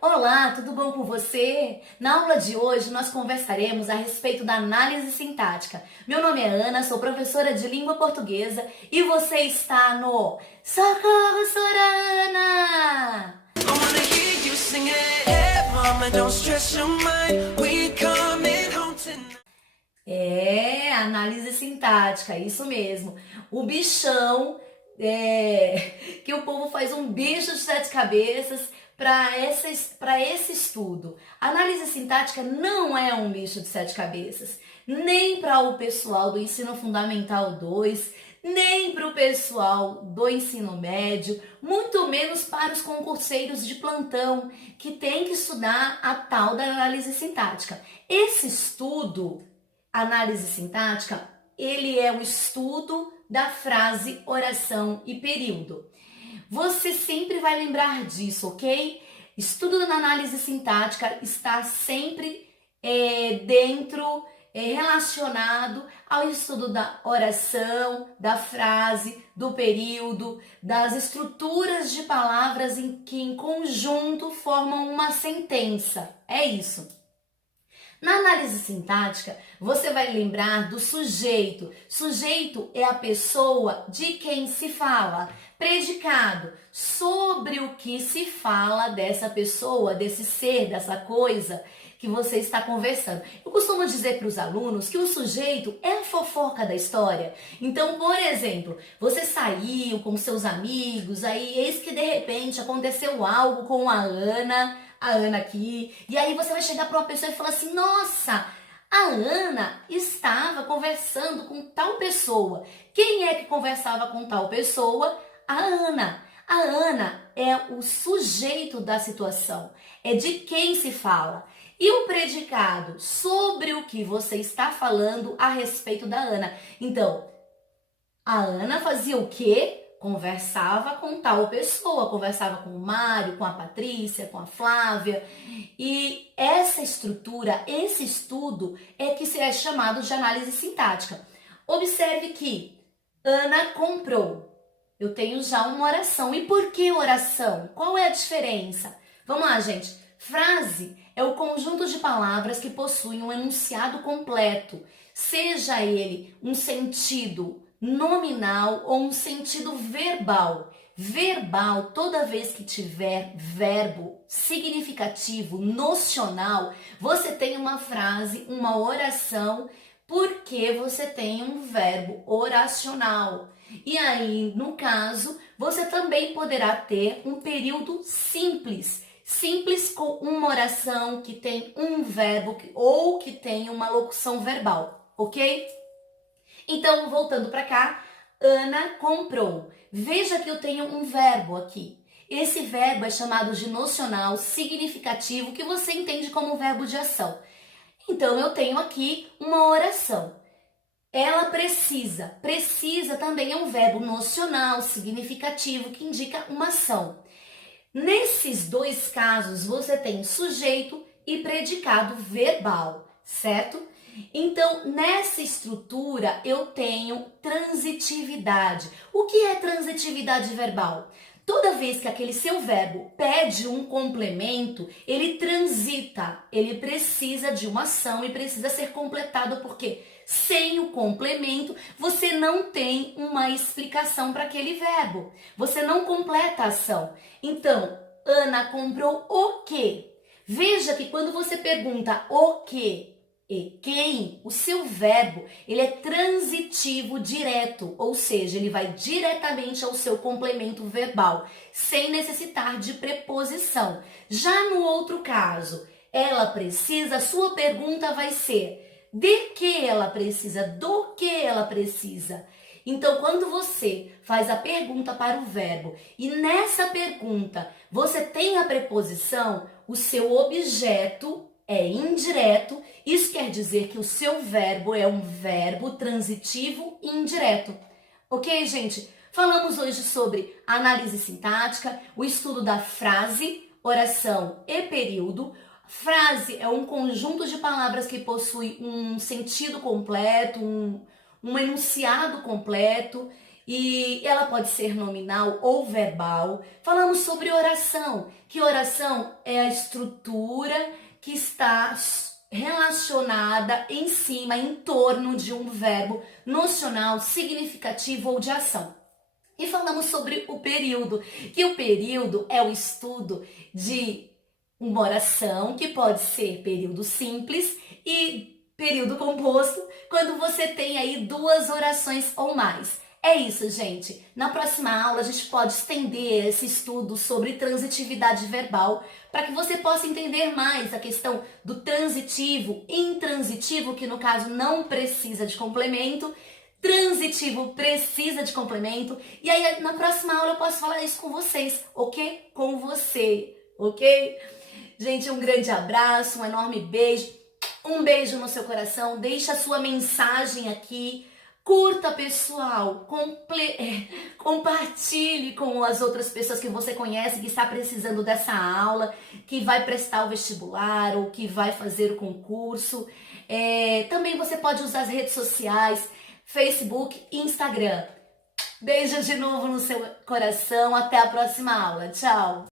Olá, tudo bom com você? Na aula de hoje nós conversaremos a respeito da análise sintática. Meu nome é Ana, sou professora de língua portuguesa e você está no Socorro Sorana! Análise sintática, isso mesmo. O bichão, que o povo faz um bicho de sete cabeças para esse estudo. A análise sintática não é um bicho de sete cabeças, nem para o pessoal do Ensino Fundamental 2, nem para o pessoal do ensino médio, muito menos para os concurseiros de plantão que tem que estudar a tal da análise sintática. Esse estudo, análise sintática, ele é um estudo da frase, oração e período. Você sempre vai lembrar disso, ok? Estudo da análise sintática está sempre relacionado ao estudo da oração, da frase, do período, das estruturas de palavras que em conjunto formam uma sentença. É isso. Na análise sintática, você vai lembrar do sujeito. Sujeito é a pessoa de quem se fala. Predicado, sobre o que se fala dessa pessoa, desse ser, dessa coisa que você está conversando. Eu costumo dizer para os alunos que o sujeito é a fofoca da história. Então, por exemplo, você saiu com seus amigos, aí eis que de repente aconteceu algo com a Ana aqui, e aí você vai chegar para uma pessoa e falar assim: nossa, a Ana estava conversando com tal pessoa. Quem é que conversava com tal pessoa? A Ana. A Ana é o sujeito da situação, é de quem se fala. E o predicado, sobre o que você está falando a respeito da Ana. Então, a Ana fazia o quê? Conversava com tal pessoa, conversava com o Mário, com a Patrícia, com a Flávia. E essa estrutura, esse estudo é que é chamado de análise sintática. Observe que Ana comprou. Eu tenho já uma oração. E por que oração? Qual é a diferença? Vamos lá, gente. Frase é o conjunto de palavras que possuem um enunciado completo, seja ele um sentido nominal ou um sentido verbal. Verbal, toda vez que tiver verbo significativo, nocional, você tem uma frase, uma oração, porque você tem um verbo oracional. E aí, no caso, você também poderá ter um período simples. Simples com uma oração que tem um verbo ou que tem uma locução verbal, ok? Então, voltando para cá, Ana comprou. Veja que eu tenho um verbo aqui. Esse verbo é chamado de nocional significativo, que você entende como verbo de ação. Então, eu tenho aqui uma oração. Ela precisa. Precisa também é um verbo nocional significativo que indica uma ação. Nesses dois casos, você tem sujeito e predicado verbal, certo? Então, nessa estrutura, eu tenho transitividade. O que é transitividade verbal? Toda vez que aquele seu verbo pede um complemento, ele transita, ele precisa de uma ação e precisa ser completado, porque sem o complemento, você não tem uma explicação para aquele verbo. Você não completa a ação. Então, Ana comprou o quê? Veja que quando você pergunta o quê e quem, o seu verbo, ele é transitivo direto, ou seja, ele vai diretamente ao seu complemento verbal, sem necessitar de preposição. Já no outro caso, ela precisa, a sua pergunta vai ser: de que ela precisa? Do que ela precisa? Então, quando você faz a pergunta para o verbo e nessa pergunta você tem a preposição, o seu objeto é indireto. Isso quer dizer que o seu verbo é um verbo transitivo e indireto. Ok, gente? Falamos hoje sobre análise sintática, o estudo da frase, oração e período. Frase é um conjunto de palavras que possui um sentido completo, um enunciado completo, e ela pode ser nominal ou verbal. Falamos sobre oração, que oração é a estrutura que está relacionada em cima, em torno de um verbo nocional, significativo ou de ação. E falamos sobre o período, que o período é o estudo de uma oração, que pode ser período simples e período composto, quando você tem aí duas orações ou mais. É isso, gente. Na próxima aula a gente pode estender esse estudo sobre transitividade verbal para que você possa entender mais a questão do transitivo, intransitivo, que no caso não precisa de complemento, transitivo precisa de complemento. E aí na próxima aula eu posso falar isso com vocês, ok? Com você, ok? Gente, um grande abraço, um enorme beijo. Um beijo no seu coração, deixa a sua mensagem aqui, curta, pessoal, compartilhe com as outras pessoas que você conhece que está precisando dessa aula, que vai prestar o vestibular ou que vai fazer o concurso. Também você pode usar as redes sociais, Facebook e Instagram. Beijo de novo no seu coração, até a próxima aula, tchau!